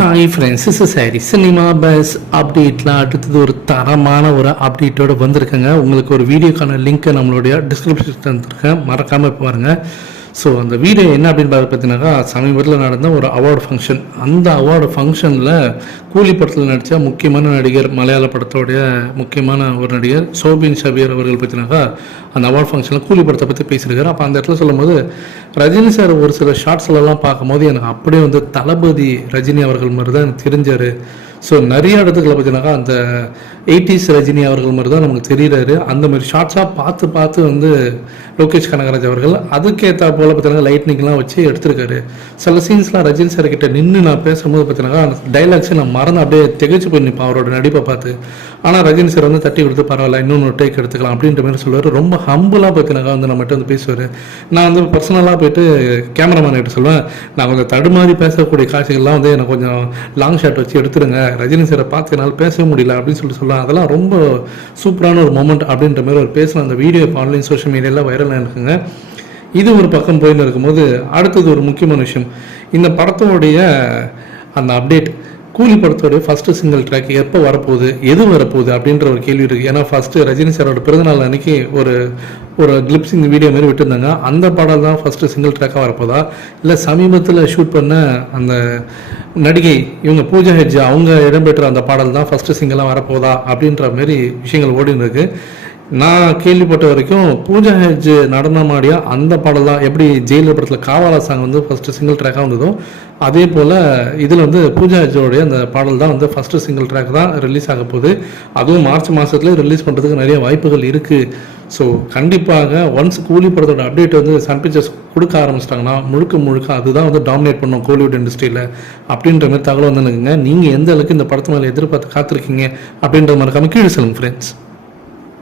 Hi friends, இஸ் சாரி cinema buzz அப்டேட்லாம் அடுத்தது ஒரு தரமான ஒரு அப்டேட்டோடு வந்திருக்கேங்க. உங்களுக்கு ஒரு வீடியோக்கான லிங்க்கை நம்மளுடைய டிஸ்கிரிப்ஷன் தந்துருக்கேன், மறக்காமல் பாருங்கள். ஸோ அந்த வீடியோ என்ன அப்படின்னு பார்த்தீங்கன்னாக்கா, சமீபத்தில் நடந்த ஒரு அவார்டு ஃபங்க்ஷன். அந்த அவார்டு ஃபங்க்ஷனில் கூலி படத்தில் நடித்த முக்கியமான நடிகர், மலையாள படத்தோடைய முக்கியமான ஒரு நடிகர் சோபின் ஷபீர் அவர்கள் பற்றினாக்கா அந்த அவார்டு ஃபங்க்ஷனில் கூலி படத்தை பற்றி பேசியிருக்காரு. அப்போ அந்த இடத்துல சொல்லும்போது ரஜினி சார் ஒரு சில ஷார்ட்ஸ்லாம் பார்க்கும்போது எனக்கு அப்படியே வந்து தளபதி ரஜினி அவர்கள் மாதிரி தான் எனக்கு தெரிஞ்சார். ஸோ நிறைய இடத்துக்களை பார்த்தீங்கன்னாக்கா அந்த 80s ரஜினி அவர்கள் மாதிரி தான் நமக்கு தெரிகிறாரு. அந்த மாதிரி ஷார்ட்ஸாக பார்த்து வந்து லோகேஷ் கனகராஜ் அவர்கள் அதுக்கேற்ற போல் பார்த்தீங்கன்னா லைட்னிங்லாம் வச்சு எடுத்திருக்காரு. சில சீன்ஸ்லாம் ரஜினி சார் கிட்ட நின்று நான் பேசும்போது பார்த்தீங்கன்னா அந்த டைலாக்ஸை நான் மறந்து அப்படியே திகைச்சு போய் நிற்பேன் அவரோட நடிப்பை பார்த்து. ஆனால் ரஜினி சார் வந்து தட்டி கொடுத்து பரவாயில்ல இன்னொன்று டேக் எடுத்துக்கலாம் அப்படின்ற மாதிரி சொல்லுவார். ரொம்ப ஹம்புளாக பார்த்தீங்கன்னாக்கா வந்து நம்மகிட்ட வந்து பேசுவார். நான் வந்து பர்சனலாக போயிட்டு கேமராமேன் கிட்ட சொல்லுவேன், நான் கொஞ்சம் தடுமாறி பேசக்கூடிய காட்சிகள்லாம் வந்து எனக்கு கொஞ்சம் லாங் ஷாட் வச்சு எடுத்துருங்க, ரஜினி சாரை பார்த்து என்னால் பேசவே முடியல அப்படின்னு சொல்லுவேன். அதெல்லாம் ரொம்ப சூப்பரான ஒரு மொமெண்ட் அப்படின்ற மாதிரி ஒரு பேசுகிற அந்த வீடியோ இப்போ ஆன்லைன் சோஷியல் மீடியாவில் வைரலாக இருக்குங்க. இது ஒரு பக்கம் போயின்னு இருக்கும்போது அடுத்தது ஒரு முக்கியமான விஷயம், இந்த படத்தோடைய அந்த அப்டேட், கூலி படத்தோடைய ஃபஸ்ட்டு சிங்கிள் ட்ராக் எப்போ வரப்போகுது, எது வரப்போகுது அப்படின்ற ஒரு கேள்வி இருக்குது. ஏன்னா ஃபஸ்ட்டு ரஜினி சாரோட பிறந்தநாள் அன்றைக்கி ஒரு கிளிப்ஸிங் வீடியோ மாதிரி விட்டுருந்தாங்க. அந்த பாடல் தான் ஃபஸ்ட்டு சிங்கிள் ட்ராக்காக வரப்போதா, இல்லை சமீபத்தில் ஷூட் பண்ண அந்த நடிகை இவங்க பூஜா ஹெட்ஜ் அவங்க இடம்பெற்ற அந்த பாடல் தான் ஃபஸ்ட்டு சிங்கிளாக வரப்போதா அப்படின்ற மாதிரி விஷயங்கள் ஓடின்னு இருக்கு. நான் கேள்விப்பட்ட வரைக்கும் பூஜா ஹெட்ஜ் நடனமாடியா அந்த பாடல் தான், எப்படி ஜெயிலர் படத்தில் காவாலா சாங் வந்து ஃபஸ்ட்டு சிங்கிள் ட்ராக்காக வந்ததோ அதே போல் இதில் வந்து பூஜா ஹெட்ஜோடைய அந்த பாடல் தான் வந்து ஃபஸ்ட்டு சிங்கிள் ட்ராக் தான் ரிலீஸ் ஆக போகுது. அதுவும் மார்ச் மாதத்துல ரிலீஸ் பண்ணுறதுக்கு நிறைய வாய்ப்புகள் இருக்குது. ஸோ கண்டிப்பாக ஒன்ஸ் கூலி படத்தோட அப்டேட் வந்து சன் பிக்சர்ஸ் கொடுக்க ஆரம்பிச்சிட்டாங்கன்னா முழுக்க அதுதான் வந்து டாமினேட் பண்ணும் கோலிவுட் இண்டஸ்ட்ரியில் அப்படின்ற மாதிரி தகவல் வந்து நினைக்குங்க. நீங்கள் எந்த அளவுக்கு இந்த படத்து மேலே எதிர்பார்த்து காத்திருக்கீங்க அப்படின்ற மாதிரி கீழே சொல்லுங்கள் ஃப்ரெண்ட்ஸ்.